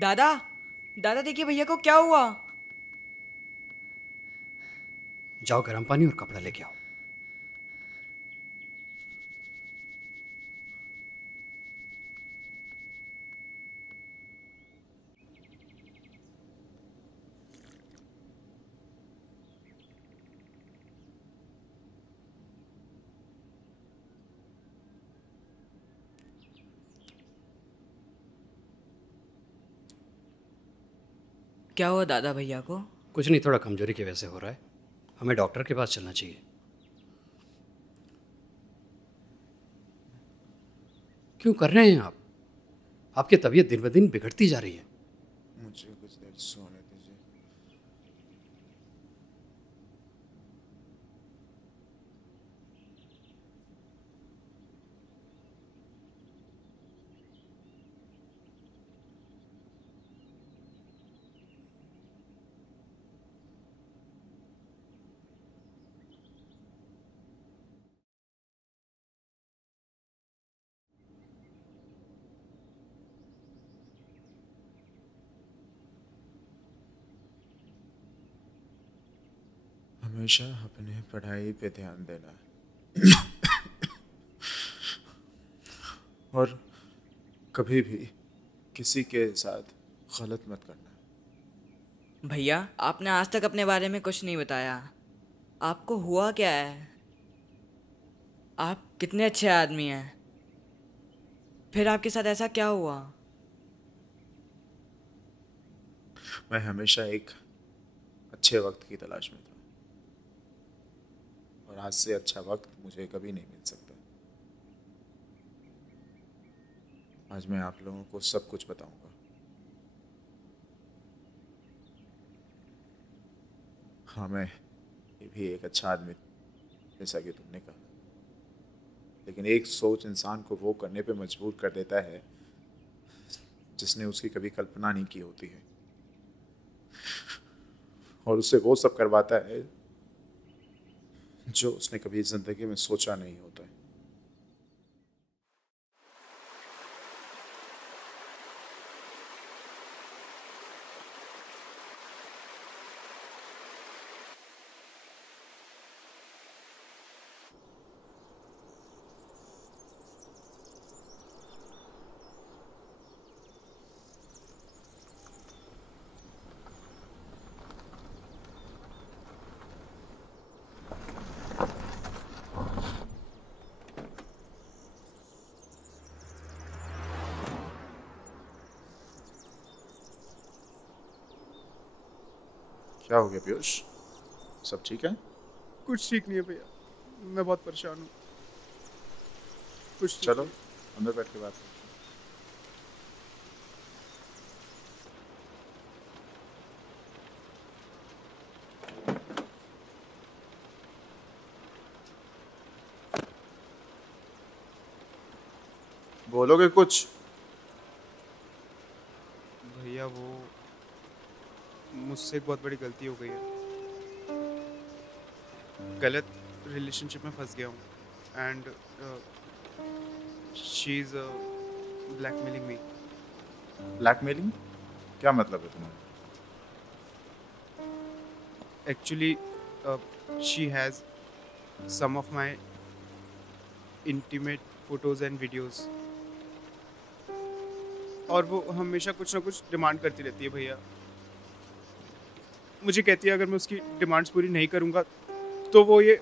दादा, दादा देखिए भैया को क्या हुआ। जाओ गर्म पानी और कपड़ा लेके आओ। क्या हुआ दादा भैया को? कुछ नहीं, थोड़ा कमजोरी की वजह से हो रहा है। हमें डॉक्टर के पास चलना चाहिए। क्यों कर रहे हैं आप? आपकी तबीयत दिन ब दिन बिगड़ती जा रही है। मुझे कुछ देर सोने दीजिए। हमेशा अपने पढ़ाई पे ध्यान देना और कभी भी किसी के साथ गलत मत करना। भैया, आपने आज तक अपने बारे में कुछ नहीं बताया। आपको हुआ क्या है? आप कितने अच्छे आदमी हैं, फिर आपके साथ ऐसा क्या हुआ? मैं हमेशा एक अच्छे वक्त की तलाश में था और आज से अच्छा वक्त मुझे कभी नहीं मिल सकता। आज मैं आप लोगों को सब कुछ बताऊंगा। हाँ, मैं ये भी एक अच्छा आदमी, जैसा कि तुमने कहा, लेकिन एक सोच इंसान को वो करने पे मजबूर कर देता है जिसने उसकी कभी कल्पना नहीं की होती है, और उससे वो सब करवाता है जो उसने कभी जिंदगी में सोचा नहीं होता है। क्या हो गया पीयूष? सब ठीक है? कुछ ठीक नहीं है भैया, मैं बहुत परेशान हूँ। कुछ ठीक चलो नहीं। अंदर बैठ के बात करते हैं। बोलोगे कुछ? भैया वो मुझसे एक बहुत बड़ी गलती हो गई है। गलत रिलेशनशिप में फंस गया हूँ and she is blackmailing me. Blackmailing? क्या मतलब है तुम्हारा? Actually she has some of my intimate photos and videos, और वो हमेशा कुछ ना कुछ डिमांड करती रहती है भैया। मुझे कहती है अगर मैं उसकी डिमांड्स पूरी नहीं करूँगा तो वो ये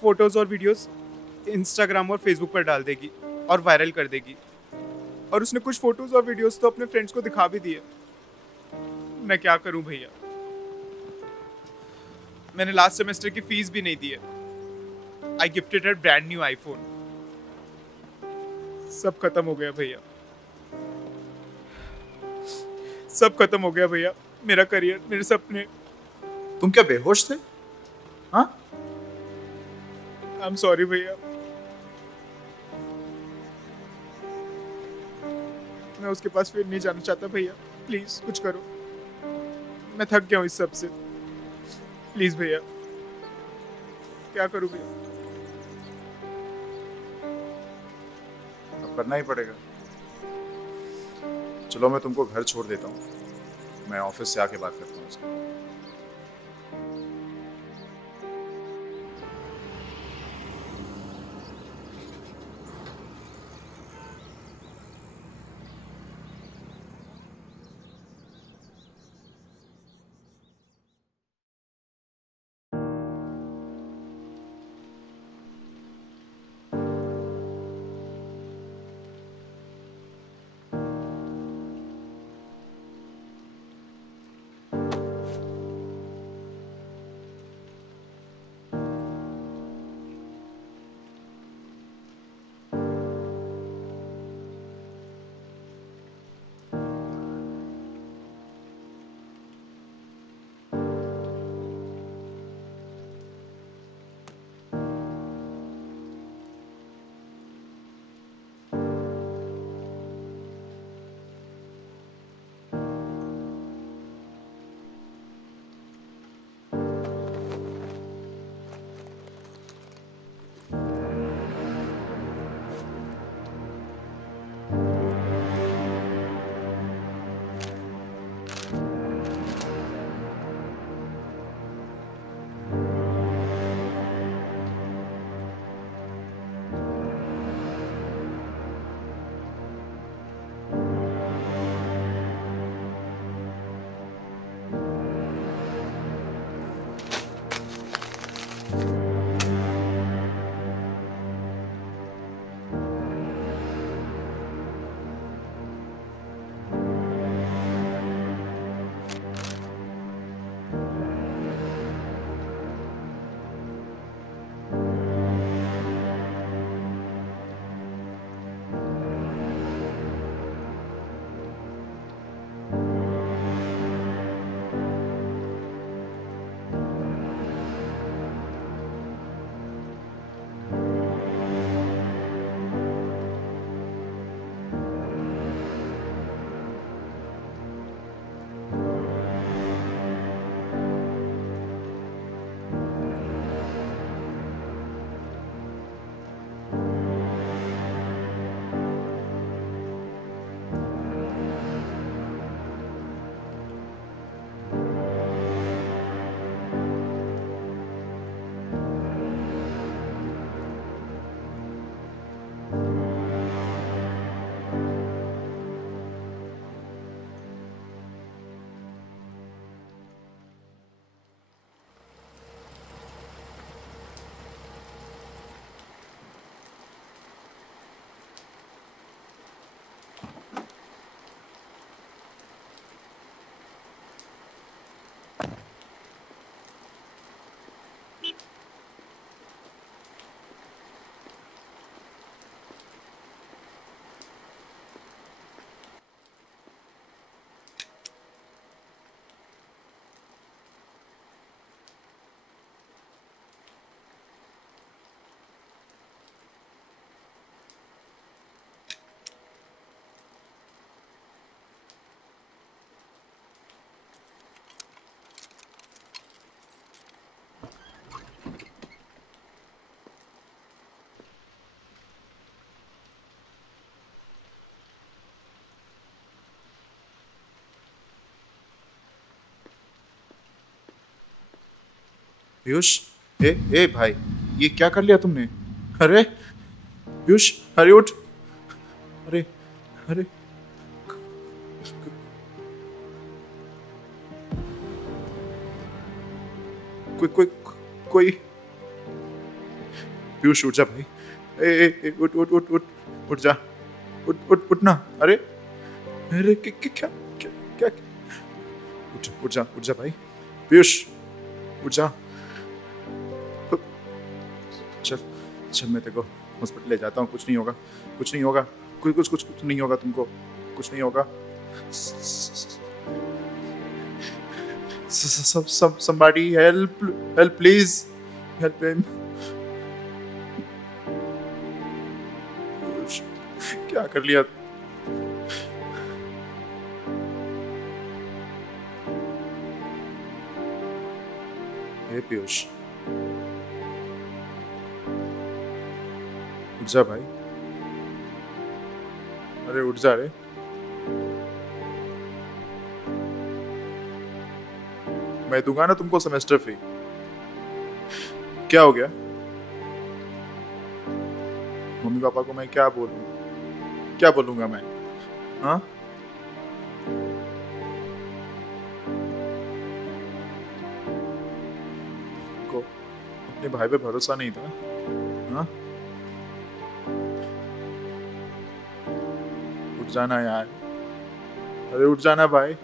फ़ोटोज़ और वीडियोज़ इंस्टाग्राम और फेसबुक पर डाल देगी और वायरल कर देगी। और उसने कुछ फ़ोटोज़ और वीडियोज़ तो अपने फ्रेंड्स को दिखा भी दिए। मैं क्या करूँ भैया? मैंने लास्ट सेमेस्टर की फीस भी नहीं दी है। I gifted her brand new iPhone. सब खत्म हो गया भैया, सब खत्म हो गया भैया। मेरा करियर, मेरे सपने। तुम क्या बेहोश थे? हाँ? आई एम सॉरी भैया। मैं उसके पास फिर नहीं जाना चाहता भैया। प्लीज कुछ करो, मैं थक गया हूँ इस सब से। प्लीज भैया, क्या करूँ भैया? अब करना ही पड़ेगा। चलो मैं तुमको घर छोड़ देता हूँ, मैं ऑफिस से आके बात करता हूँ उसके। पीयूष, ए भाई, ये क्या कर लिया तुमने? अरे पीयूष, अरे उठ। अरे अरे कोई कोई कोई पीयूष उठ जा भाई। उठ उठ उठ उठ उठ जा, उठ उठ उठना। अरे अरे क्या क्या क्या उठ जा भाई। पीयूष उठ जा। चल चल, मैं तेरे को हॉस्पिटल ले जाता हूँ। कुछ नहीं होगा, कुछ नहीं होगा, कुछ नहीं होगा तुमको, कुछ नहीं होगा। somebody help please, help him। क्या कर लिया? हे पीयूष, उठ जा भाई। अरे उठ जा रे। मैं दूंगा ना तुमको सेमेस्टर फी। क्या हो गया? मम्मी पापा को मैं क्या बोलूं? क्या बोलूंगा मैं? हाँ? को अपने भाई पे भरोसा नहीं था। हाँ? उठ जाना यार, अरे उठ जाना भाई।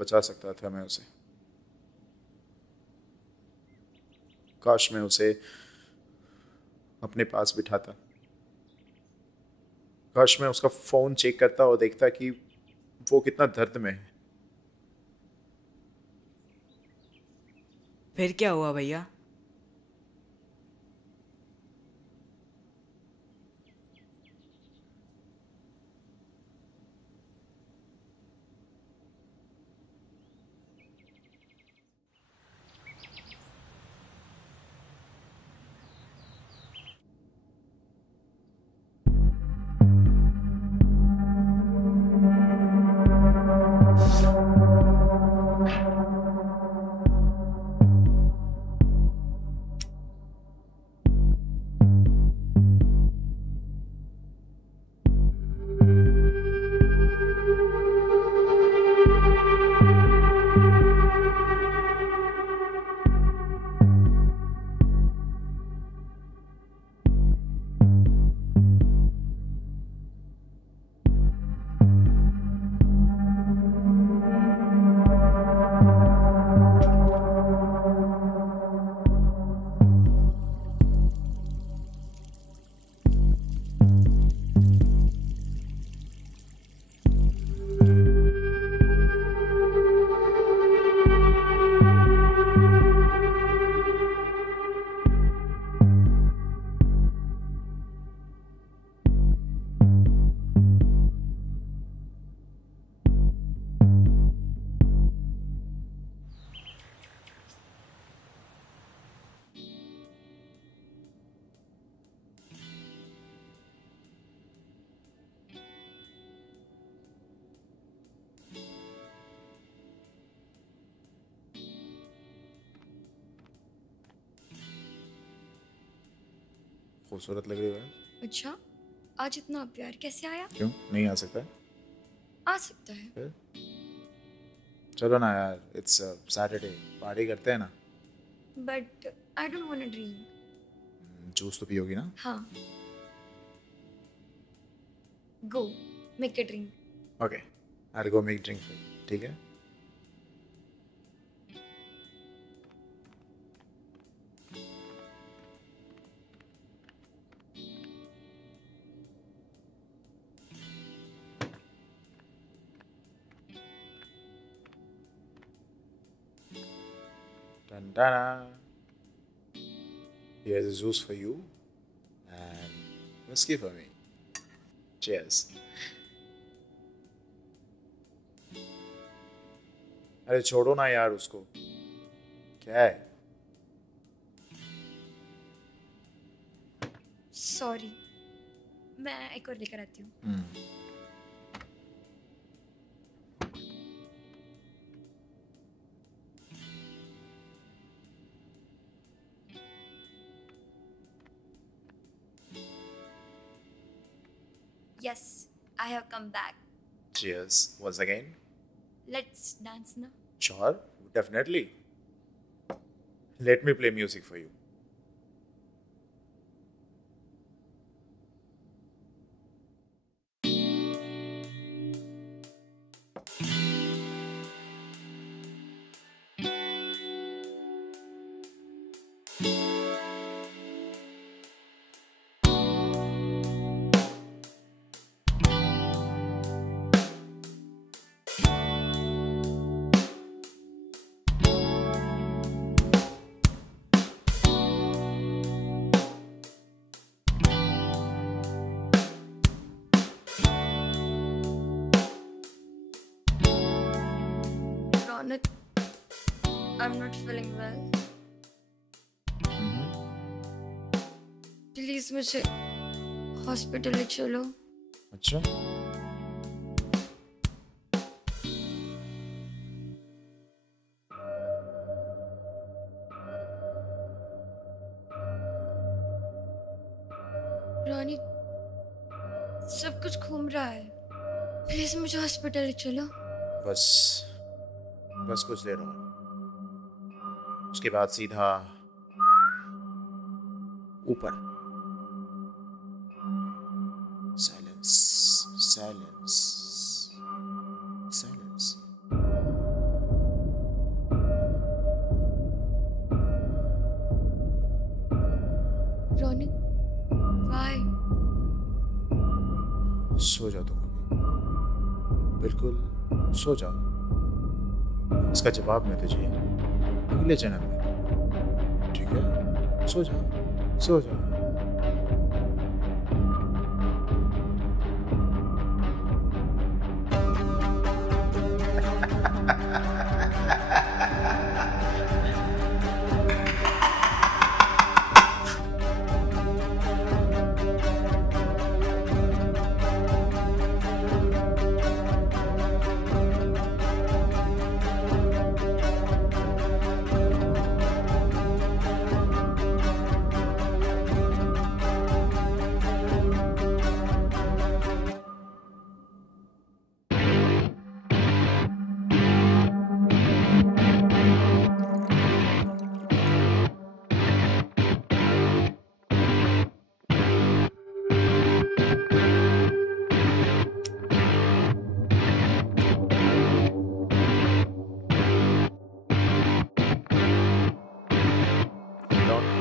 बचा सकता था मैं उसे। काश मैं उसे अपने पास बिठाता। काश मैं उसका फोन चेक करता और देखता कि वो कितना दर्द में है। फिर क्या हुआ भैया? खूबसूरत लग रही हो यार। अच्छा, आज इतना प्यार कैसे आया? क्यों नहीं आ सकता? आ सकता है। फिर? चलो ना यार, इट्स सैटरडे, पार्टी करते हैं ना। But I don't want to drink. Juice तो पियोगी ना? हाँ, go make a drink. Okay, I go make drink for you, ठीक है? Dun, dun, here's a juice for you and whiskey for me. Cheers. अरे छोड़ो ना यार उसको। क्या है? सॉरी, मैं एक और लेकर आती हूँ। Yes, I have come back. Cheers. Once again. Let's dance now. Sure, definitely. Let me play music for you. I'm not feeling well. Please मुझे हॉस्पिटल ले चलो. अच्छा, रॉनी, सब कुछ घूम रहा है. प्लीज मुझे हॉस्पिटल ले चलो. बस बस कुछ देर और, उसके बाद सीधा ऊपर. Silence, silence, silence. Ronnie, why? सो जाओ तुम अभी, बिल्कुल सो जाओ. इसका जवाब मैं तुझे अगले जन्म में दूंगा. ठीक है, सो जाओ, सो जाओ.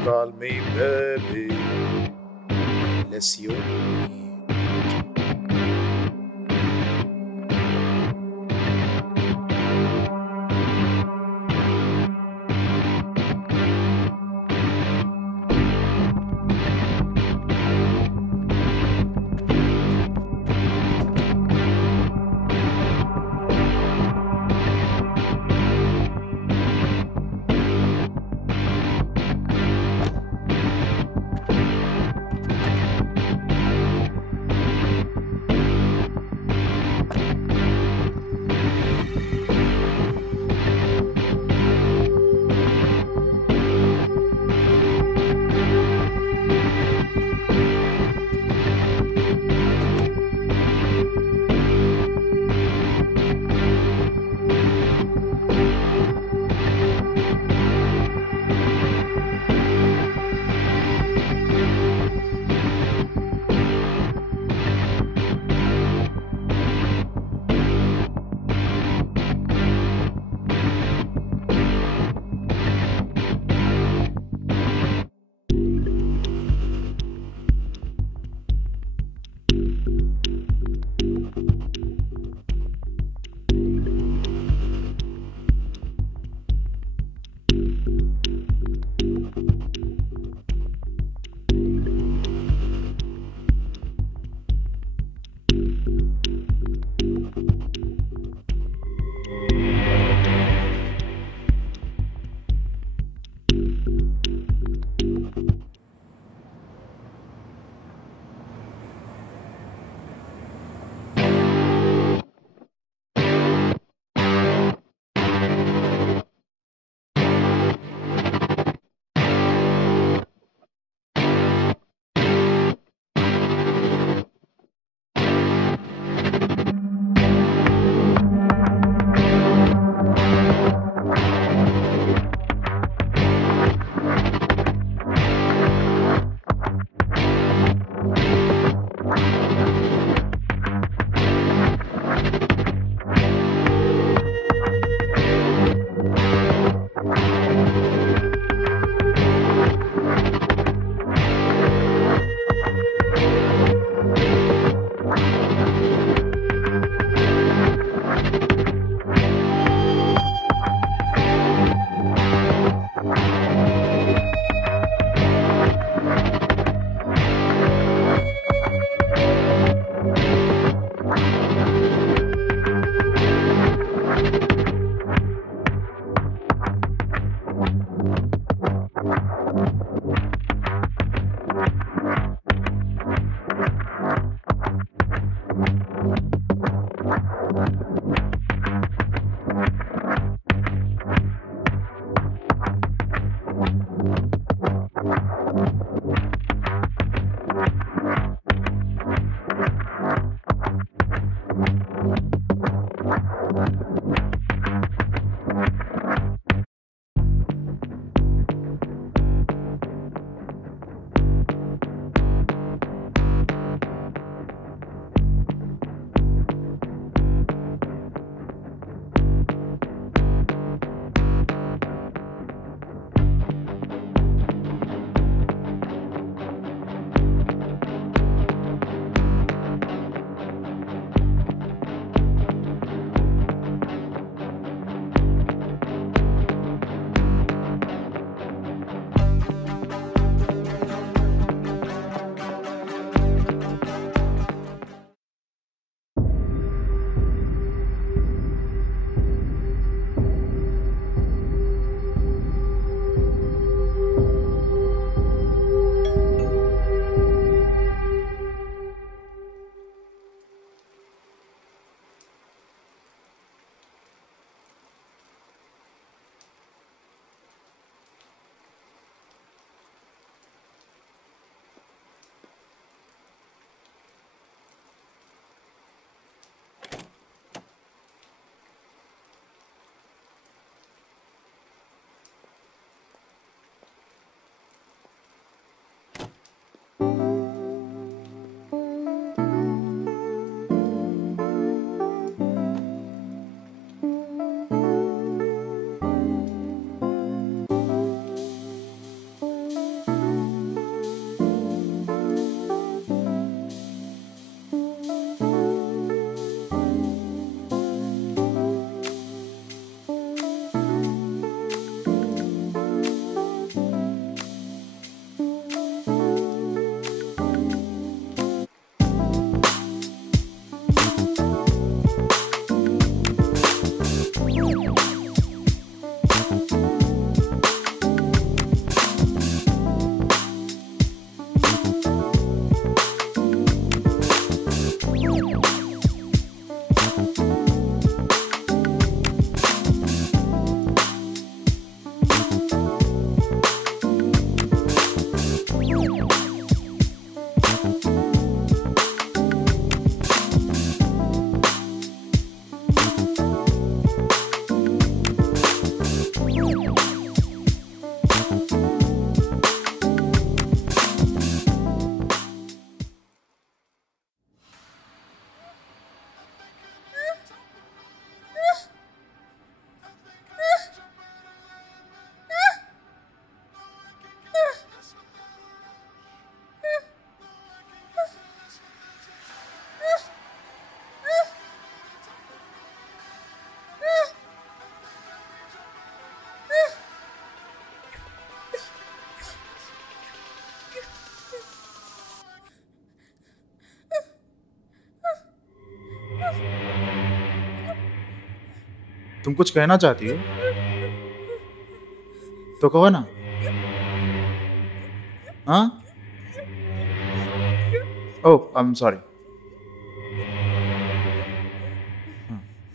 Call me baby, unless you're me. तुम कुछ कहना चाहती हो तो कहो ना। हाँ? ओह, आई एम सॉरी।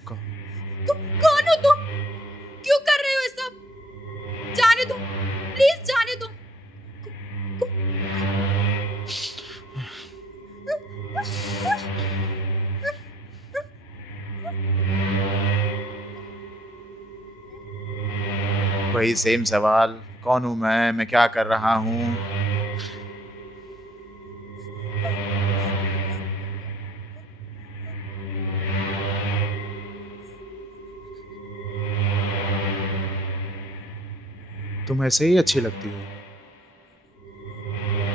कहो। तुम कौन हो? तुम क्यों कर रहे हो ये सब? जाने दो, प्लीज जाने दो। वही सेम सवाल, कौन हूं मैं क्या कर रहा हूं? तुम ऐसे ही अच्छी लगती हो,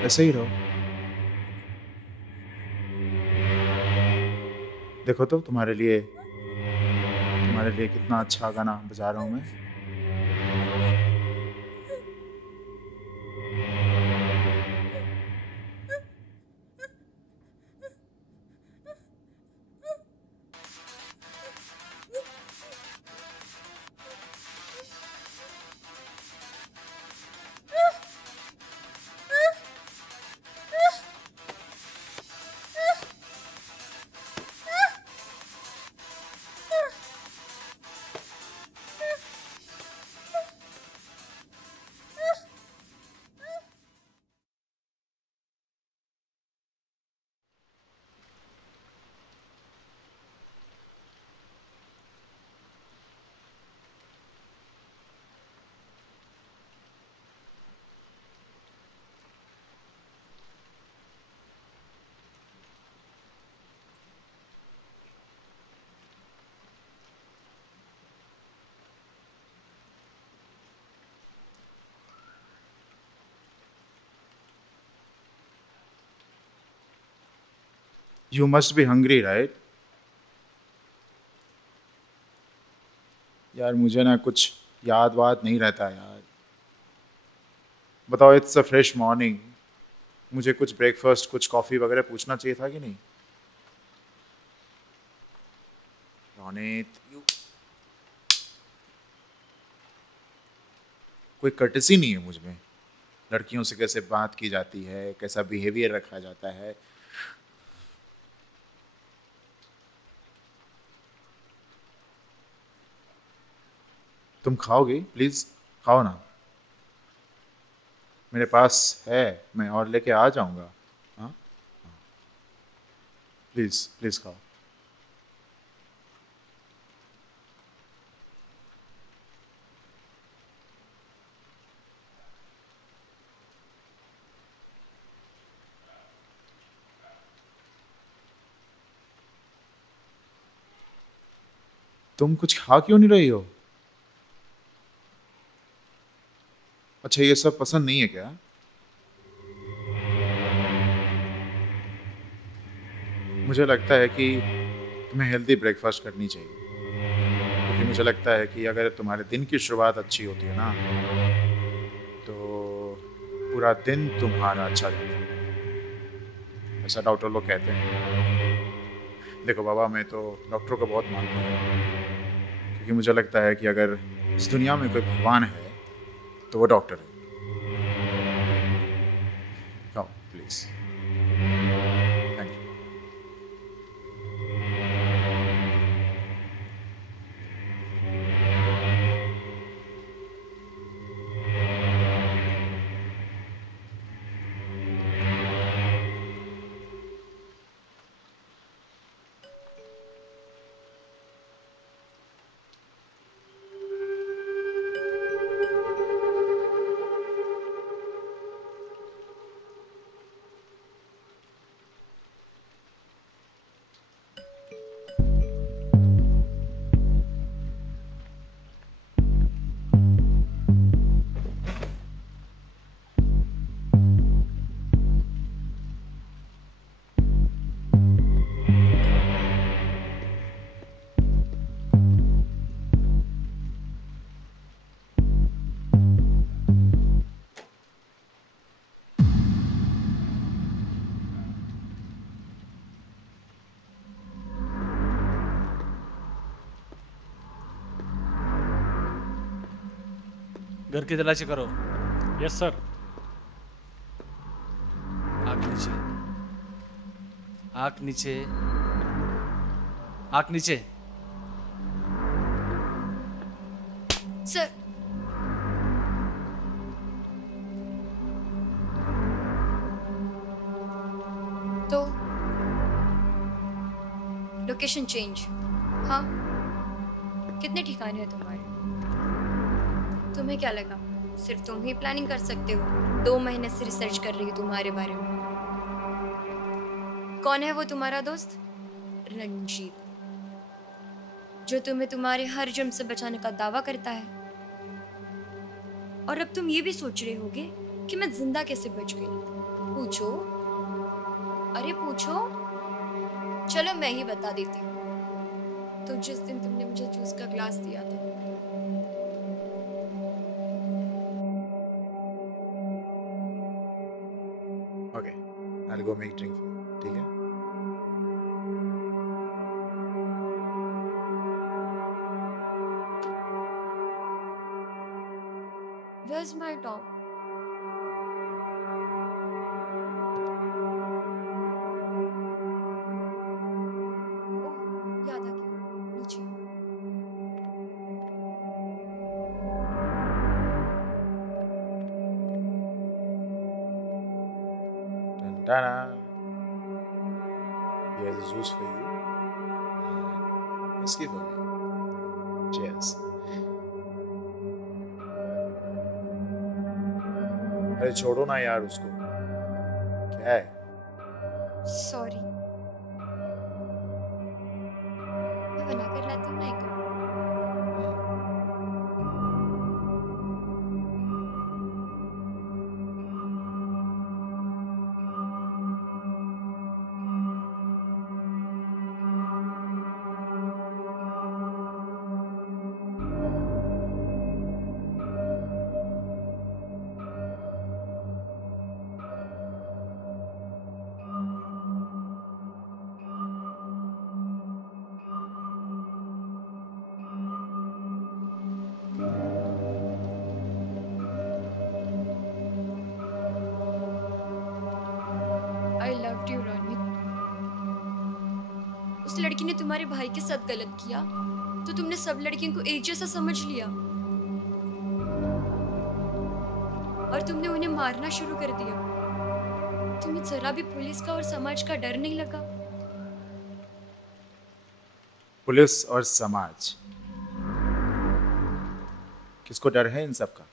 ऐसे ही रहो। देखो तो तुम्हारे लिए कितना अच्छा गाना बजा रहा हूं मैं। You must be hungry, right? यार मुझे ना कुछ याद वाद नहीं रहता यार। बताओ, इट्स अ फ्रेश मॉर्निंग, मुझे कुछ ब्रेकफास्ट, कुछ कॉफ़ी वगैरह पूछना चाहिए था कि नहीं? रोनित, कोई कर्टसी नहीं है मुझ में। लड़कियों से कैसे बात की जाती है, कैसा बिहेवियर रखा जाता है। तुम खाओगे? प्लीज खाओ ना, मेरे पास है, मैं और लेके आ जाऊंगा। हाँ, प्लीज प्लीज खाओ। तुम कुछ खा क्यों नहीं रही हो? अच्छा, ये सब पसंद नहीं है क्या? मुझे लगता है कि तुम्हें हेल्दी ब्रेकफास्ट करनी चाहिए, क्योंकि मुझे लगता है कि अगर तुम्हारे दिन की शुरुआत अच्छी होती है ना, तो पूरा दिन तुम्हारा अच्छा जाता है, ऐसा डॉक्टर लोग कहते हैं। देखो बाबा, मैं तो डॉक्टरों को बहुत मानता हूँ, क्योंकि मुझे लगता है कि अगर इस दुनिया में कोई भगवान है तो वो डॉक्टर है। खाओ प्लीज, थैंक यू। घर की तलाशी करो। Yes sir. आँख नीचे, आँख नीचे, आँख नीचे। सर तो लोकेशन चेंज। हाँ, कितने ठिकाने हैं तुम्हारे? तुम्हें क्या लगा सिर्फ तुम ही प्लानिंग कर सकते हो? 2 महीने से रिसर्च कर रही हूँ तुम्हारे बारे में। कौन है वो तुम्हारा दोस्त? रंजीत, जो तुम्हें तुम्हारे हर जुर्म से बचाने का दावा करता है। और अब तुम ये भी सोच रहे होगे कि मैं जिंदा कैसे बच गई। पूछो, अरे पूछो। चलो मैं ही बता देती हूँ। तो जिस दिन तुमने मुझे जूस का ग्लास दिया था, okay, I'll go make drink for you, ठीक है? where's my top? ओह, याद आ गया, नीचे। Dun-dun-dun. Here's the juice for you. And whiskey for me. Cheers. अरे छोड़ो ना यार उसको। क्या है? सॉरी, मैं बना कर लाती हूँ ना एक और। I loved you, Ranveer. उस लड़की ने तुम्हारे भाई के साथ गलत किया तो तुमने सब लड़कियों को एक जैसा समझ लिया और तुमने उन्हें मारना शुरू कर दिया। तुम्हें जरा भी पुलिस का और समाज का डर नहीं लगा? पुलिस और समाज, किसको डर है इन सब का?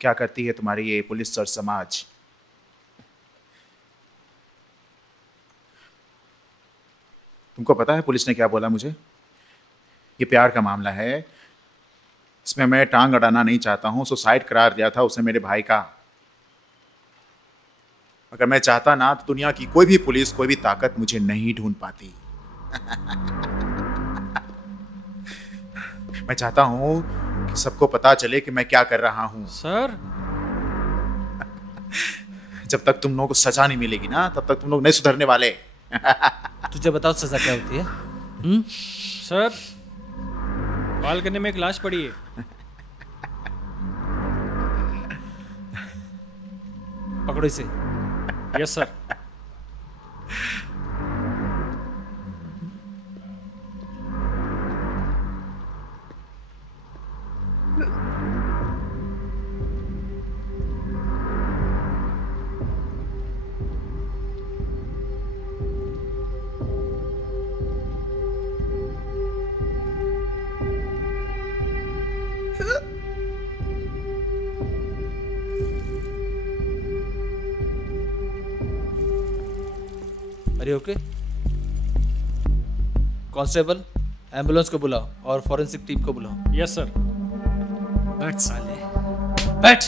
क्या करती है तुम्हारी ये पुलिस और समाज? तुमको पता है पुलिस ने क्या बोला मुझे? ये प्यार का मामला है, इसमें मैं टांग अड़ाना नहीं चाहता हूं। सुसाइड करार दिया था उसने मेरे भाई का। अगर मैं चाहता ना तो दुनिया की कोई भी पुलिस, कोई भी ताकत मुझे नहीं ढूंढ पाती। मैं चाहता हूं कि सबको पता चले कि मैं क्या कर रहा हूं। सर, जब तक तुम लोगों को सजा नहीं मिलेगी ना, तब तक तुम लोग नहीं सुधरने वाले। तुझे बताओ सजा क्या होती है? सर, बालकनी में एक लाश पड़ी है। पकड़ो इसे। Yes sir. अरे ओके, कांस्टेबल एम्बुलेंस को बुलाओ और फॉरेंसिक टीम को बुलाओ। Yes sir. बैठ साले, बैठ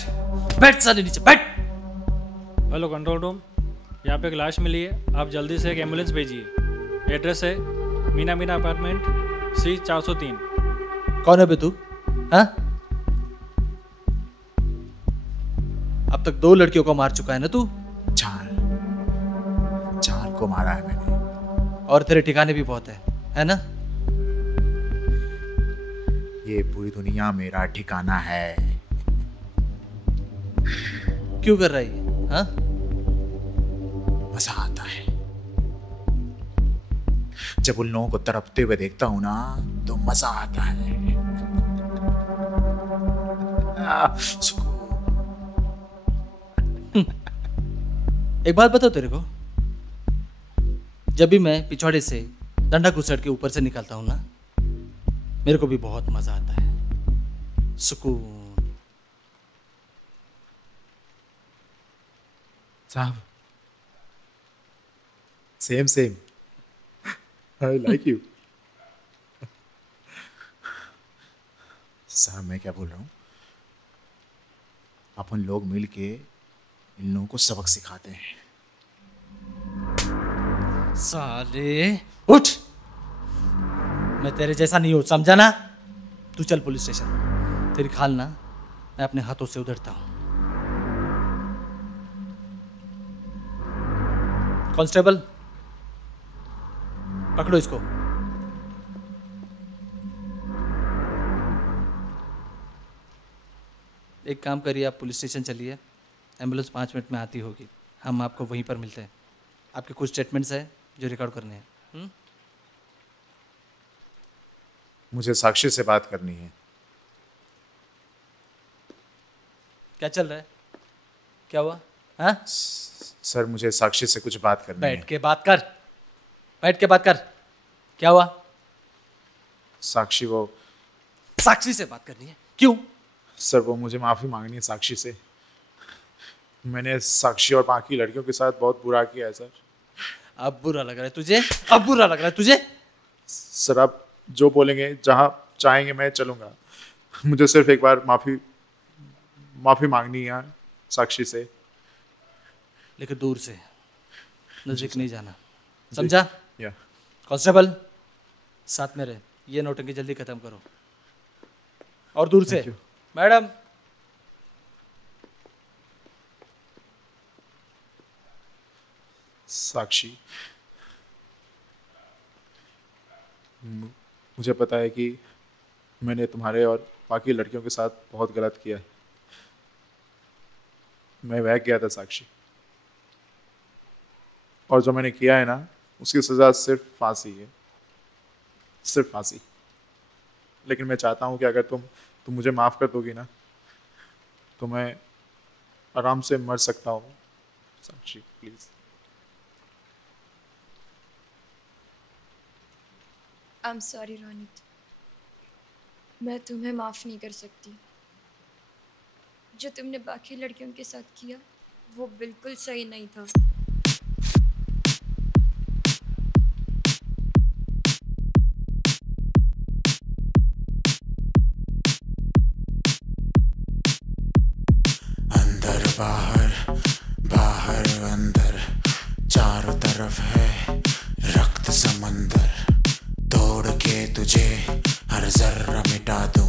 बैठ साले, नीचे बैठ। हेलो कंट्रोल रूम, यहाँ पे एक लाश मिली है, आप जल्दी से एक एम्बुलेंस भेजिए। एड्रेस है मीना मीना अपार्टमेंट C 403। कौन है बे तू? हाँ, अब तक 2 लड़कियों को मार चुका है ना तू? चार को मारा है मैंने। और तेरे ठिकाने भी बहुत है ना? ये पूरी दुनिया मेरा ठिकाना है। क्यों कर रहा है ये? हाँ? मजा आता है जब उन लोगों को तड़पते हुए देखता हूं ना, तो मजा आता है। सुकून। एक बात बताओ तेरे को, जब भी मैं पिछवाड़े से डंडा घुसड़ के ऊपर से निकलता हूं ना, मेरे को भी बहुत मजा आता है, सुकून। साहब, same same, I like you. साहब, मैं क्या बोल रहा हूँ, अपन लोग मिलके इन लोगों को सबक सिखाते हैं। साले उठ, मैं तेरे जैसा नहीं हूं, समझा ना? तू चल पुलिस स्टेशन, तेरी खाल ना मैं अपने हाथों से उधड़ता हूं। कांस्टेबल, पकड़ो इसको। एक काम करिए, आप पुलिस स्टेशन चलिए, एम्बुलेंस 5 मिनट में आती होगी, हम आपको वहीं पर मिलते हैं। आपके कुछ स्टेटमेंट्स हैं जो रिकॉर्ड करने हैं। मुझे साक्षी से बात करनी है। क्या चल रहा है? क्या हुआ? हाँ? सर, मुझे साक्षी से कुछ बात करनी है। बैठ के बात कर, बैठ के बात कर। क्या हुआ? साक्षी, वो साक्षी से बात करनी है? क्यों? सर, वो मुझे माफ़ी मांगनी है साक्षी से। मैंने साक्षी और बाकी लड़कियों के साथ बहुत बुरा किया है सर। अब बुरा लग रहा है तुझे? अब बुरा लग रहा है तुझे? सर, आप जो बोलेंगे, जहाँ चाहेंगे मैं चलूँगा। मुझे सिर्फ एक बार माफ़ी मांगनी है साक्षी से। लेकिन दूर से, नजदीक नहीं जाना, समझा? या कांस्टेबल, साथ में रहे, ये नौटंकी जल्दी खत्म करो। और दूर से, मैडम। साक्षी, मुझे पता है कि मैंने तुम्हारे और बाकी लड़कियों के साथ बहुत गलत किया है। मैं बहक गया था साक्षी, और जो मैंने किया है ना, उसकी सज़ा सिर्फ फांसी है, सिर्फ फांसी। लेकिन मैं चाहता हूँ कि अगर तुम मुझे माफ़ कर दोगी ना, तो मैं आराम से मर सकता हूँ। Sakshi, please. I am sorry Ronit, मैं तुम्हें माफ़ नहीं कर सकती। जो तुमने बाकी लड़कियों के साथ किया वो बिल्कुल सही नहीं था। अंदर बाहर, बाहर अंदर, चारों तरफ है रक्त समंदर। तोड़ के तुझे हर जर्रा मिटा दूं,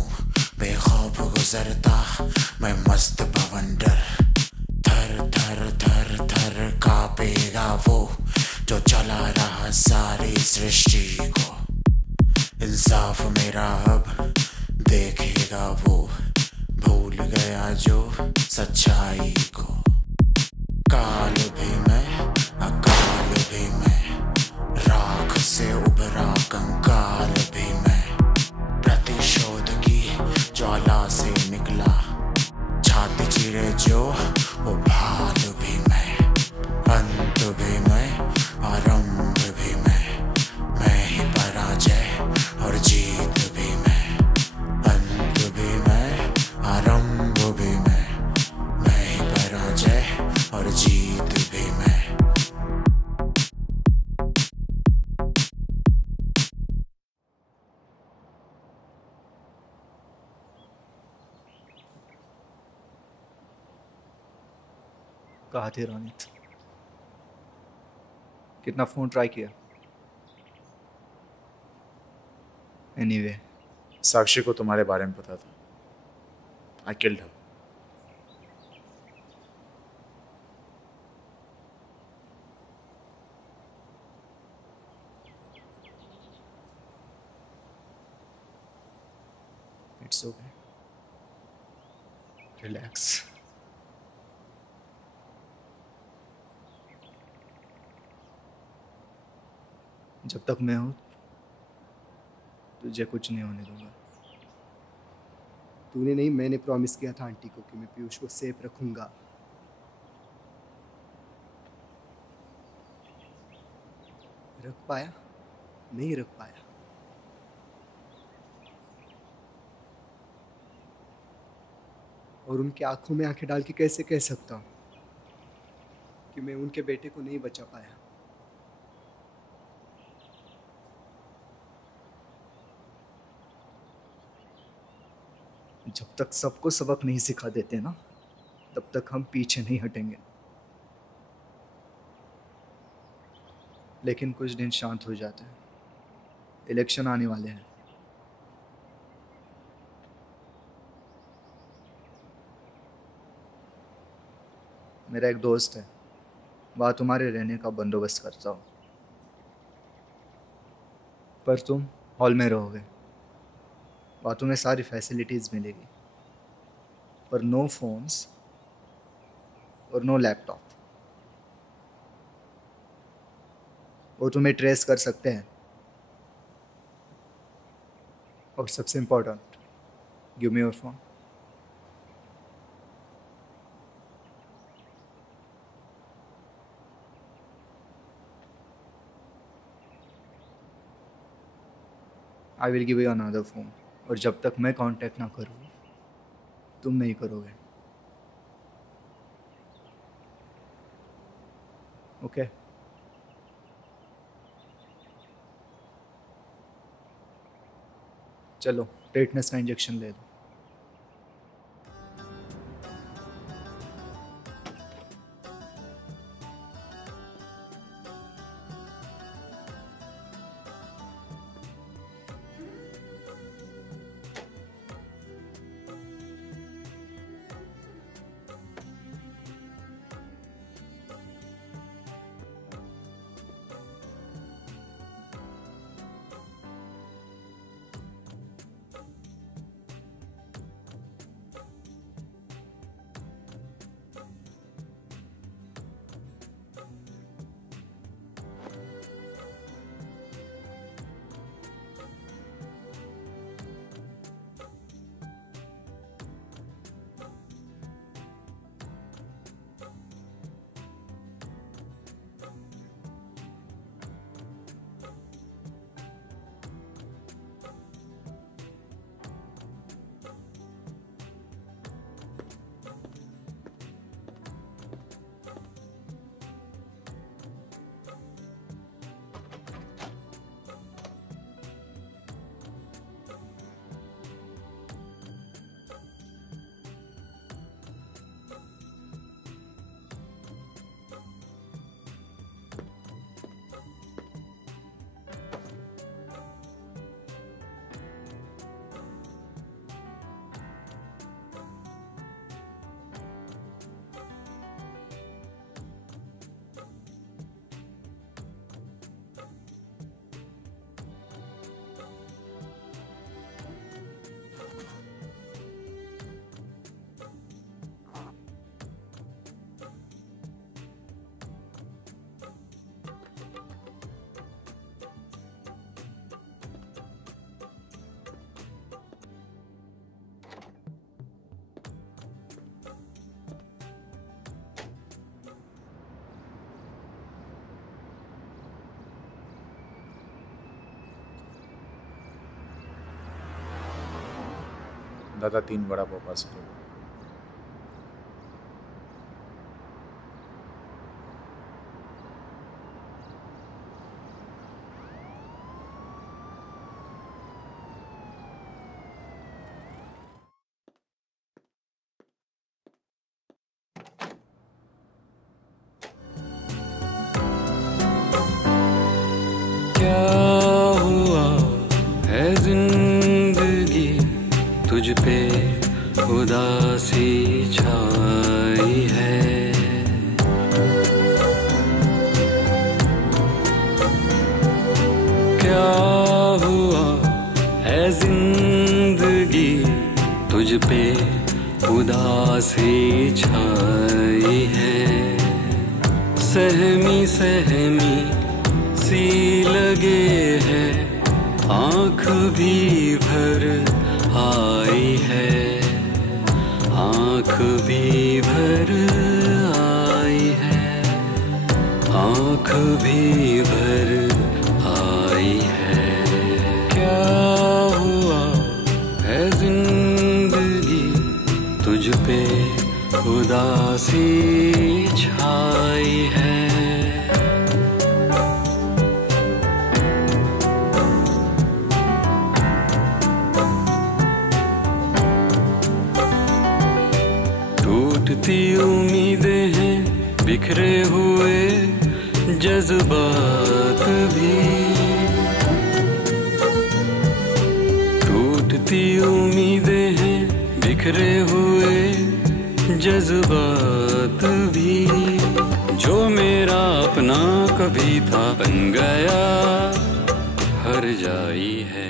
बेखौफ गुजरता मैं मस्त बवंडर। थर थर थर थर कांपेगा वो जो चला रहा सारी सृष्टि को। इंसाफ मेरा अब देखेगा वो, भूल गया जो सच्चाई को। काल भी मैं, अकाल भी मैं, राख से उभरा कंकाल भी मैं। प्रतिशोध की ज्वाला से निकला, छाती चिरे जो वो भाल भी मैं। अंत भी मैं, आरंभ भी मैं ही पराजय और जीत भी मैं। अंत भी मैं, आरंभ भी मैं ही पराजय और जीत भी मैं। कहाँ थे रोनित? कितना फ़ोन ट्राई किया? एनीवे, साक्षी को तुम्हारे बारे में पता था। I killed her. रिलैक्स। जब तक मैं हूं तुझे कुछ नहीं होने दूंगा। तूने नहीं, मैंने प्रॉमिस किया था आंटी को कि मैं पीयूष को सेफ रखूंगा। रख पाया? नहीं रख पाया। और उनकी आंखों में आंखें डाल के कैसे कह सकता हूं कि मैं उनके बेटे को नहीं बचा पाया। जब तक सबको सबक नहीं सिखा देते ना, तब तक हम पीछे नहीं हटेंगे। लेकिन कुछ दिन शांत हो जाते हैं। इलेक्शन आने वाले हैं। मेरा एक दोस्त है, वहाँ तुम्हारे रहने का बंदोबस्त करता हूँ, पर तुम हॉल में रहोगे। वहाँ तुम्हें सारी फैसिलिटीज़ मिलेगी, पर नो फोन्स और नो लैपटॉप। वो तुम्हें ट्रेस कर सकते हैं। और सबसे important, give me your phone. I will give you another phone. और जब तक मैं कांटेक्ट ना करूँ, तुम नहीं करोगे। ओके? चलो टेटनस का इंजेक्शन ले दो। दादा 3 वड़ा पाव पार्सल करो। क्या हुआ है जिंदगी, तुझ पे उदासी छाई है। क्या हुआ है जिंदगी, तुझ पे उदासी छाई है। सहमी सहमी सी लगे है, आँख भी भर आई है, आँख भी भर आई है, आँख भी भर आई है। क्या हुआ है जिंदगी, तुझ पे उदासी छाई है। टूटती उम्मीदें हैं, बिखरे हुए जज्बात भी, टूटती उम्मीदें हैं, बिखरे हुए जज्बात भी। जो मेरा अपना कभी था बन गया हर जाई है।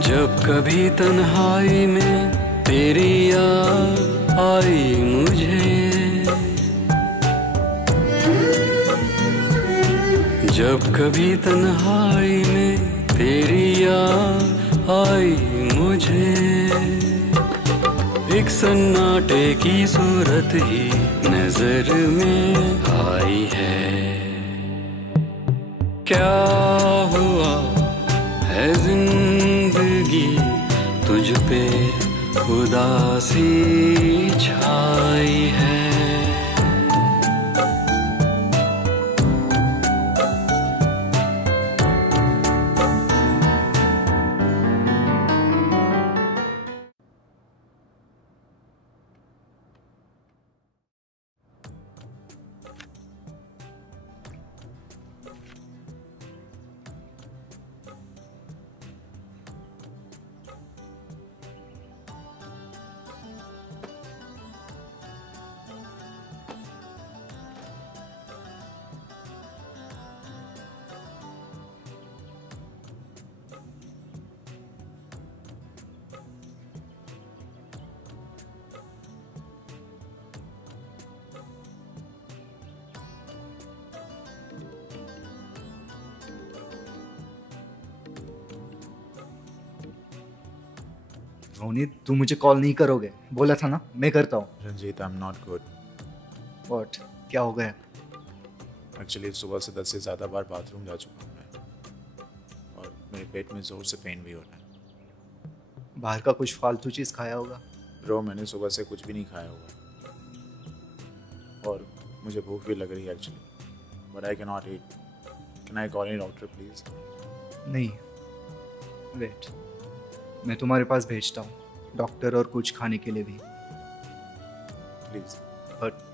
जब कभी तन्हाई में तेरी याद आई मुझे, जब कभी तन्हाई में तेरी याद आई मुझे, एक सन्नाटे की सूरत ही नजर में आई है। क्या हुआ है जिंदगी, तुझ पे उदासी छाई है। रोनित, तू मुझे कॉल नहीं करोगे? बोला था ना, मैं करता हूँ। Ranjit, I am not good. What? क्या हो गया? एक्चुअली सुबह से 10 से ज़्यादा बार बाथरूम जा चुका हूँ मैं, और मेरे पेट में ज़ोर से पेन भी हो रहा है। बाहर का कुछ फालतू चीज़ खाया होगा? ब्रो, मैंने सुबह से कुछ भी नहीं खाया होगा, और मुझे भूख भी लग रही है actually, but I can not eat. Can I call in doctor please? नहीं, वेट, मैं तुम्हारे पास भेजता हूँ। डॉक्टर और कुछ खाने के लिए भी। Please. But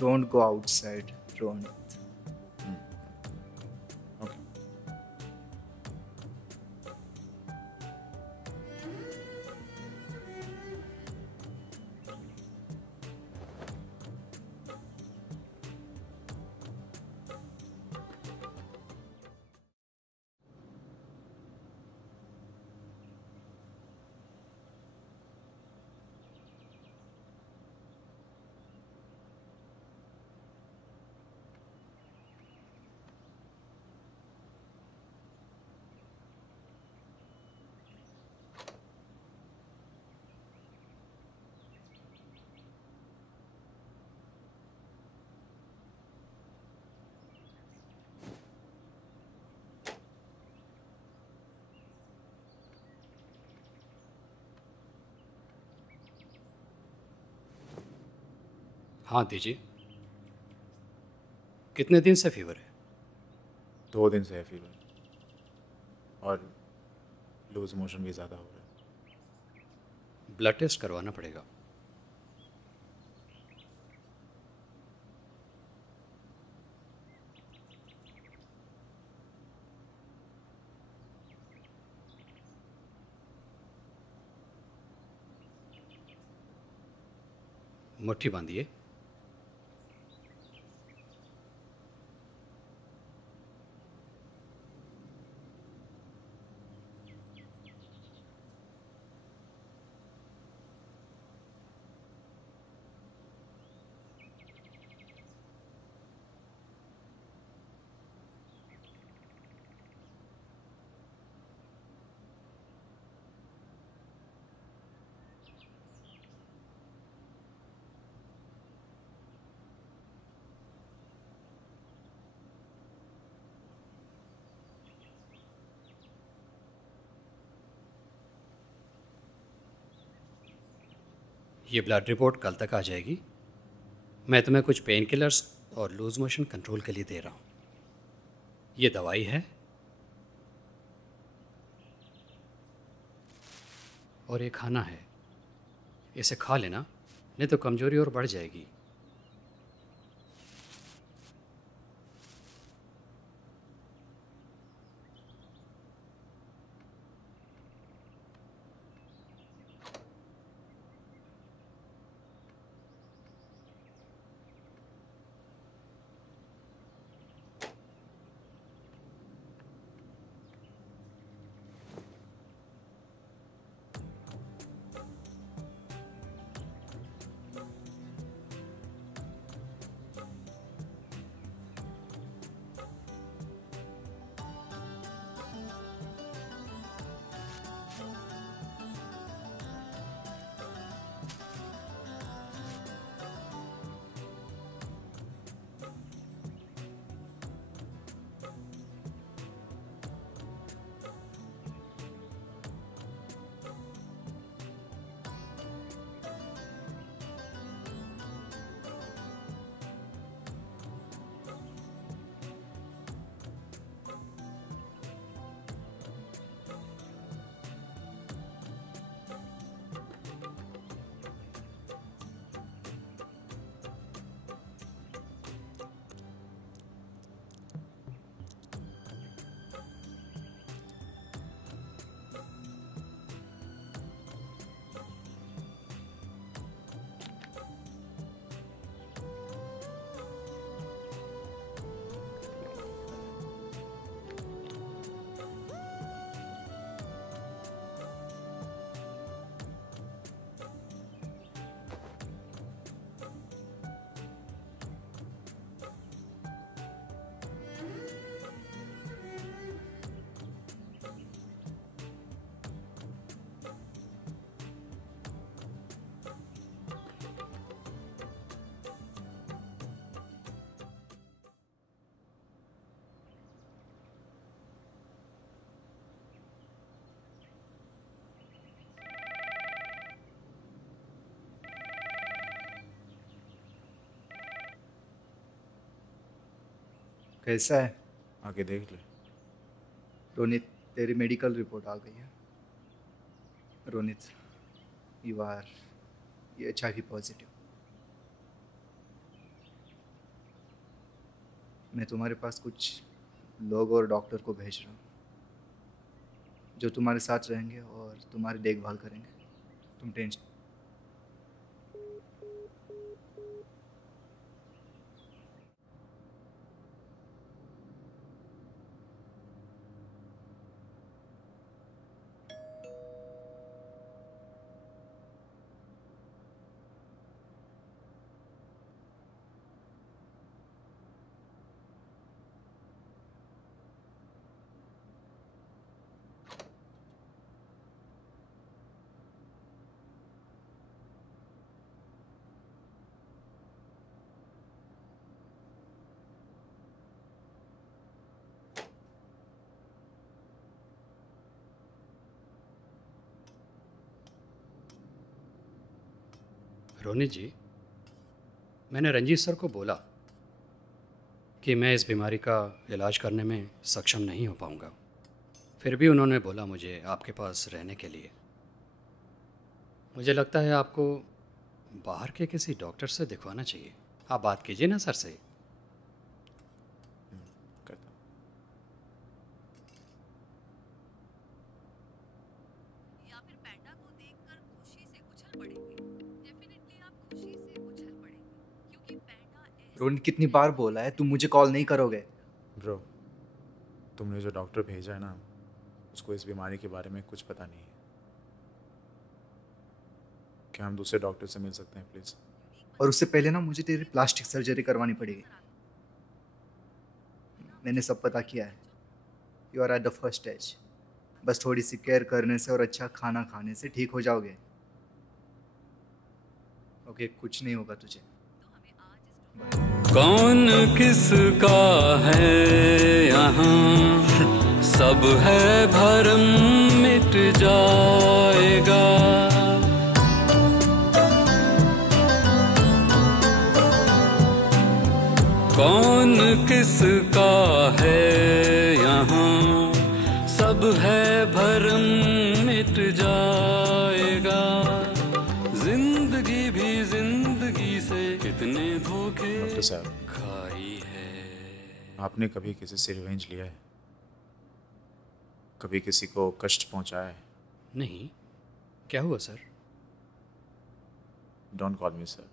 don't go outside Ronit. Okay. हाँ दीजिए। कितने दिन से फीवर है? 2 दिन से है फीवर और लूज मोशन भी ज़्यादा हो रहा है। ब्लड टेस्ट करवाना पड़ेगा। मुट्ठी बांधिए। ये ब्लड रिपोर्ट कल तक आ जाएगी। मैं तुम्हें कुछ पेन किलर्स और लूज मोशन कंट्रोल के लिए दे रहा हूँ। ये दवाई है और ये खाना है। इसे खा लेना, नहीं तो कमज़ोरी और बढ़ जाएगी। कैसा है? आके देख ले। रोनित, तेरी मेडिकल रिपोर्ट आ गई है। रोनित, यू आर ये HIV पॉजिटिव। मैं तुम्हारे पास कुछ लोग और डॉक्टर को भेज रहा हूँ जो तुम्हारे साथ रहेंगे और तुम्हारी देखभाल करेंगे। तुम टेंशन। रोनी जी, मैंने रंजीत सर को बोला कि मैं इस बीमारी का इलाज करने में सक्षम नहीं हो पाऊंगा। फिर भी उन्होंने बोला मुझे आपके पास रहने के लिए। मुझे लगता है आपको बाहर के किसी डॉक्टर से दिखवाना चाहिए। आप बात कीजिए ना सर से। करता हूँ। या फिर पैंडा को देखकर खुशी से उछल पड़ेंगे। डेफिनेटली आप खुशी से उछल पड़ेंगे क्योंकि पैंडा रोनी कितनी बार बोला है तुम मुझे कॉल नहीं करोगे? ब्रो, तुमने जो डॉक्टर भेजा है ना, उसको इस बीमारी के बारे में कुछ पता नहीं है। क्या हम दूसरे डॉक्टर से मिल सकते हैं प्लीज़? और उससे पहले ना मुझे तेरी प्लास्टिक सर्जरी करवानी पड़ेगी। मैंने सब पता किया है। You are at the first stage. बस थोड़ी सी केयर करने से और अच्छा खाना खाने से ठीक हो जाओगे। ओके, कुछ नहीं होगा तुझे। कौन किसका है यहाँ, सब है भरम मिट जाएगा। कौन किसका है यहाँ, सब है भरम मिट जाएगा। जिंदगी भी जिंदगी से कितने धोखे डॉक्टर साहब, खाई है। आपने कभी किसी से रिवेंज लिया है? कभी किसी को कष्ट पहुंचाया है? नहीं, क्या हुआ sir? Don't call me sir,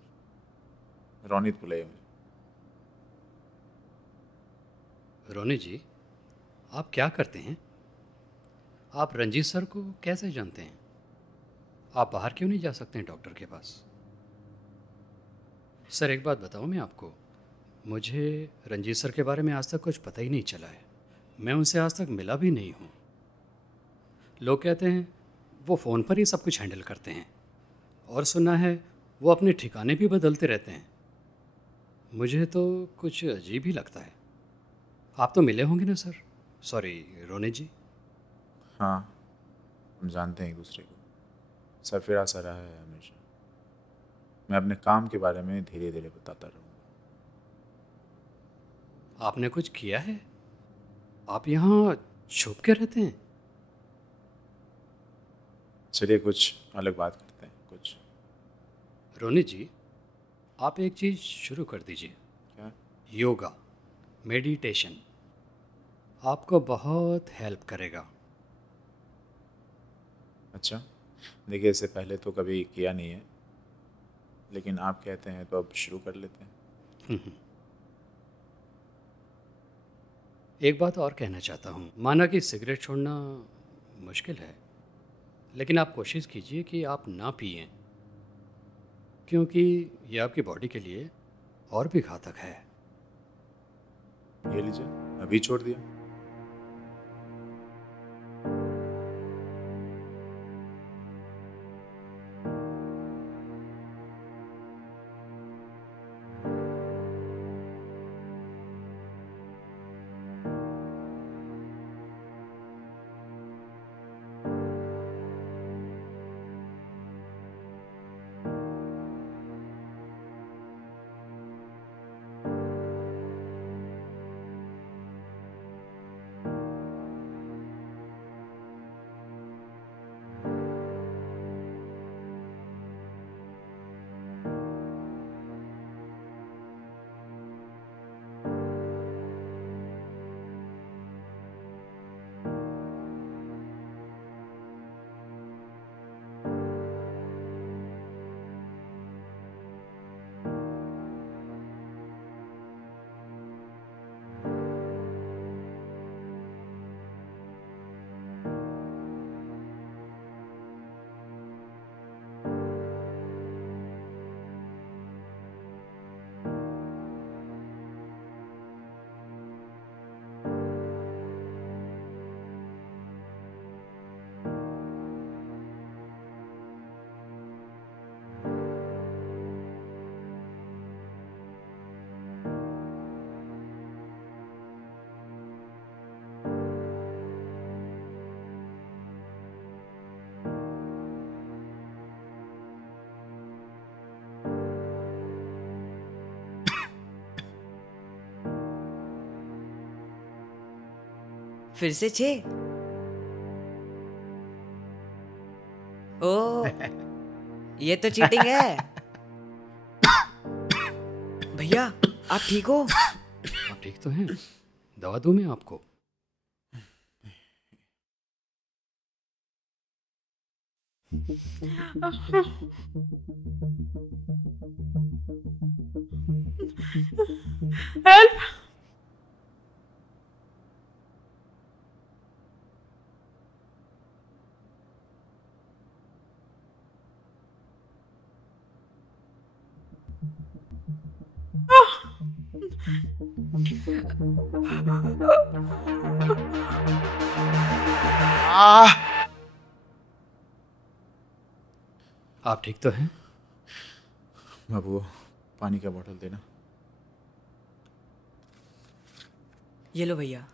Ronit बुलाइए मुझे। रोनी जी, आप क्या करते हैं? आप रंजीत सर को कैसे जानते हैं? आप बाहर क्यों नहीं जा सकते हैं डॉक्टर के पास? सर एक बात बताऊं मैं आपको, मुझे रंजीत सर के बारे में आज तक कुछ पता ही नहीं चला है। मैं उनसे आज तक मिला भी नहीं हूं। लोग कहते हैं वो फ़ोन पर ही सब कुछ हैंडल करते हैं, और सुना है वो अपने ठिकाने भी बदलते रहते हैं। मुझे तो कुछ अजीब ही लगता है। आप तो मिले होंगे ना सर? सॉरी रोनी जी। हाँ, हम जानते हैं एक दूसरे को। सरफिरा सा रहा है हमेशा। मैं अपने काम के बारे में धीरे धीरे बताता रहूँगा। आपने कुछ किया है? आप यहाँ छुप के रहते हैं? चलिए कुछ अलग बात करते हैं। कुछ रोनी जी, आप एक चीज़ शुरू कर दीजिए। क्या? योगा, मेडिटेशन आपको बहुत हेल्प करेगा। अच्छा, देखिए इससे पहले तो कभी किया नहीं है, लेकिन आप कहते हैं तो अब शुरू कर लेते हैं। एक बात और कहना चाहता हूँ। माना कि सिगरेट छोड़ना मुश्किल है, लेकिन आप कोशिश कीजिए कि आप ना पिएं, क्योंकि ये आपकी बॉडी के लिए और भी घातक है। ये लीजिए, अभी छोड़ दिया। फिर से 6? ओ, ये तो चीटिंग है। भैया आप ठीक हो? आप ठीक तो हैं? दवा दूं मैं आपको? हेल्प! आप ठीक तो हैं? बाबू पानी का बोतल देना। ये लो भैया।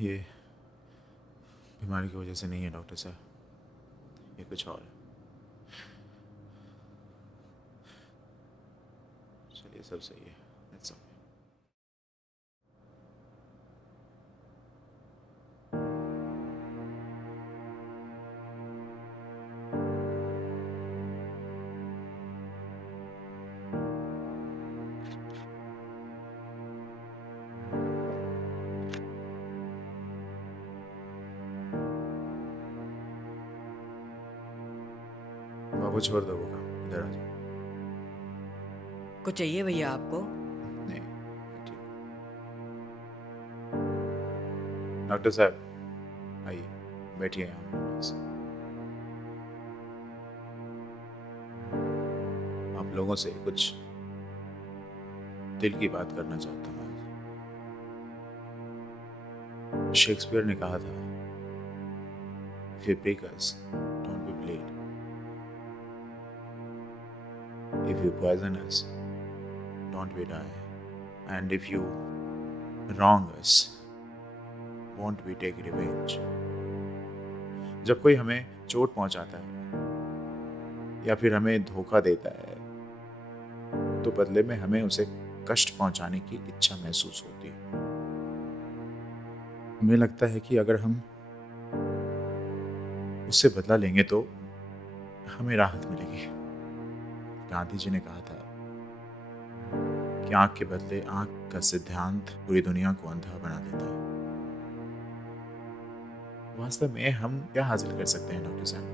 ये बीमारी की वजह से नहीं है डॉक्टर साहब, ये कुछ और है। चलिए सब सही है। That's all. बाबू छोड़ दो वो काम, इधर आ जाओ। कुछ चाहिए भैया आपको? नहीं ठीक। डॉक्टर साहब आइए बैठिए यहाँ मेरे पास। आप लोगों से कुछ दिल की बात करना चाहता हूँ आज। शेक्सपियर ने कहा था, If you break us, don't be played. If you poison us, don't we die? And if you wrong us, won't we take revenge? जब कोई हमें चोट पहुंचाता है या फिर हमें धोखा देता है तो बदले में हमें उसे कष्ट पहुंचाने की इच्छा महसूस होती है। हमें लगता है कि अगर हम उससे बदला लेंगे तो हमें राहत मिलेगी। गांधी जी ने कहा था कि आंख के बदले आंख का सिद्धांत पूरी दुनिया को अंधा बना देता है। वास्तव में हम क्या हासिल कर सकते हैं डॉक्टर साहब?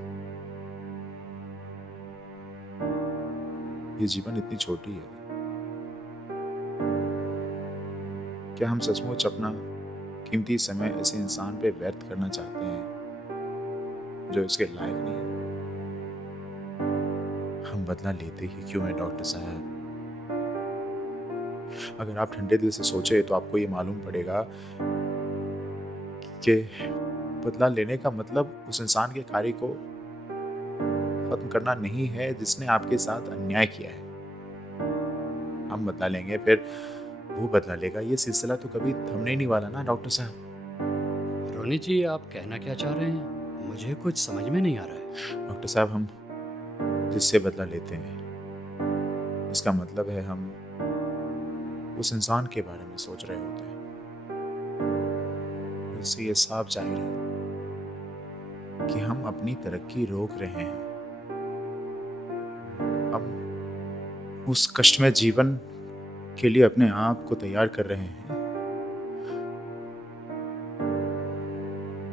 ये जीवन इतनी छोटी है, क्या हम सचमुच अपना कीमती समय ऐसे इंसान पे व्यर्थ करना चाहते हैं जो इसके लायक नहीं है? हम बदला लेते ही क्यों है डॉक्टर साहब? अगर आप ठंडे दिल से सोचे तो आपको ये मालूम पड़ेगा कि बदला लेने का मतलब उस इंसान के कार्य को खत्म करना नहीं है जिसने आपके साथ अन्याय किया है। हम बदला लेंगे फिर वो बदला लेगा, ये सिलसिला तो कभी थमने नहीं वाला ना डॉक्टर साहब। रोनी जी आप कहना क्या चाह रहे हैं? मुझे कुछ समझ में नहीं आ रहा है। डॉक्टर साहब हम जिससे बदला लेते हैं इसका मतलब है हम उस इंसान के बारे में सोच रहे होते हैं। इससे ये साफ जाहिर है कि हम अपनी तरक्की रोक रहे हैं। हम उस कष्टमय जीवन के लिए अपने आप को तैयार कर रहे हैं।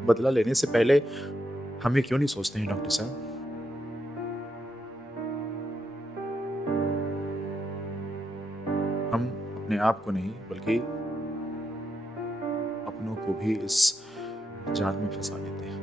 बदला लेने से पहले हम ये क्यों नहीं सोचते हैं डॉक्टर साहब? हम अपने आप को नहीं बल्कि अपनों को भी इस जाल में फंसा लेते हैं।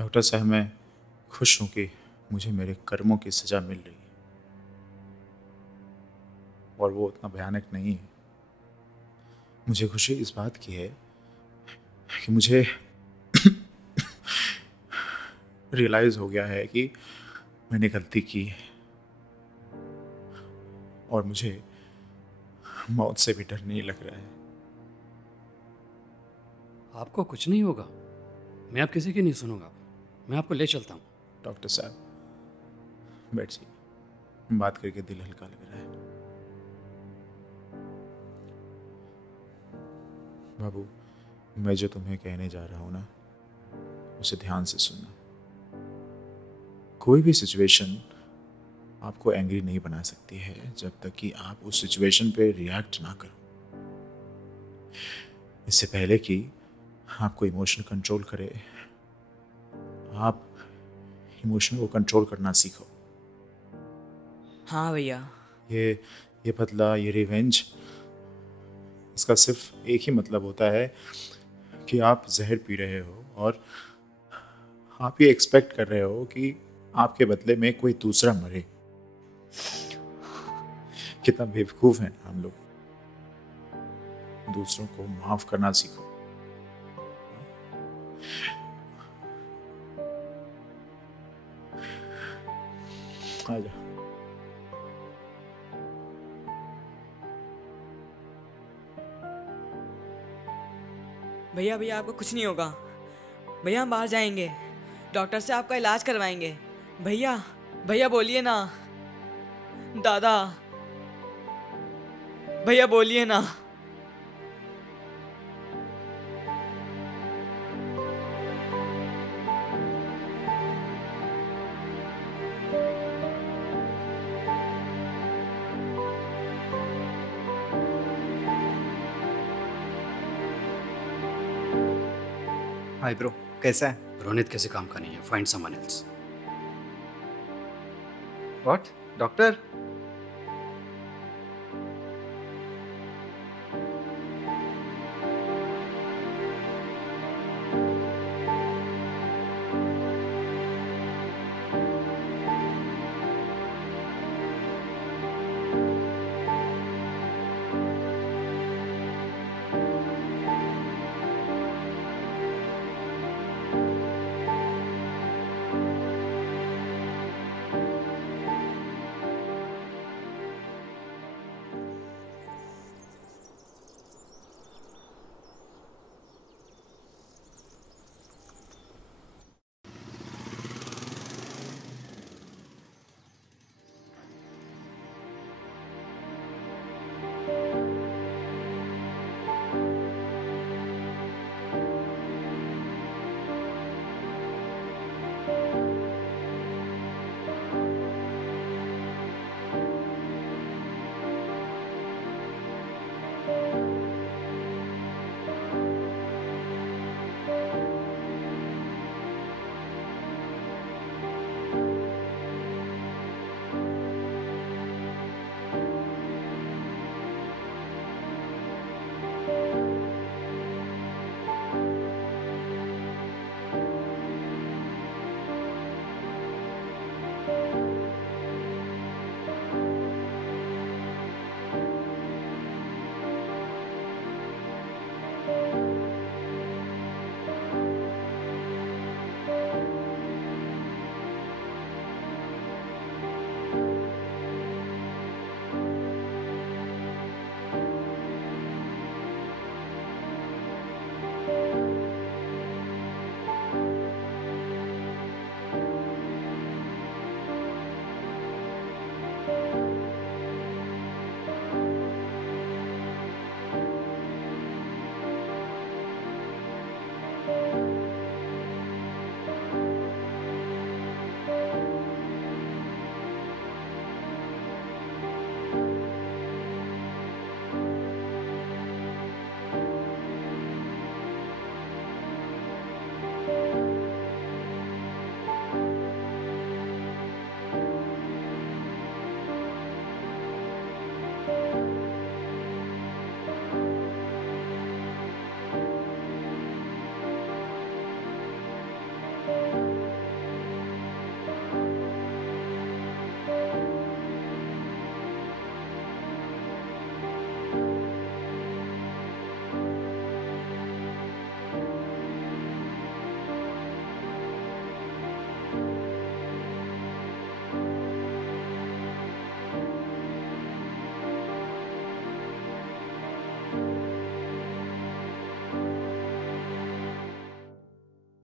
डॉक्टर साहब, मैं खुश हूं कि मुझे मेरे कर्मों की सजा मिल रही है, और वो उतना भयानक नहीं है। मुझे खुशी इस बात की है कि मुझे रियलाइज हो गया है कि मैंने गलती की है, और मुझे मौत से भी डर नहीं लग रहा है। आपको कुछ नहीं होगा, मैं अब किसी की नहीं सुनूंगा। मैं आपको ले चलता हूँ। डॉक्टर साहब बैठिए, बात करके दिल हल्का लग रहा है। बाबू, मैं जो तुम्हें कहने जा रहा हूं ना, उसे ध्यान से सुनना। कोई भी सिचुएशन आपको एंग्री नहीं बना सकती है जब तक कि आप उस सिचुएशन पे रिएक्ट ना करो। इससे पहले कि आपको इमोशन कंट्रोल करे, आप इमोशन को कंट्रोल करना सीखो। हाँ भैया। ये बदला, ये रिवेंज, इसका सिर्फ एक ही मतलब होता है कि आप जहर पी रहे हो और आप ये एक्सपेक्ट कर रहे हो कि आपके बदले में कोई दूसरा मरे। कितना बेवकूफ है हम लोग। दूसरों को माफ करना सीखो। आजा। भैया भैया आपको कुछ नहीं होगा। भैया हम बाहर जाएंगे, डॉक्टर से आपका इलाज करवाएंगे। भैया भैया बोलिए ना। दादा भैया बोलिए ना। हाय ब्रो, कैसा है? रोनित किसी काम का नहीं है, find someone else. What? Doctor?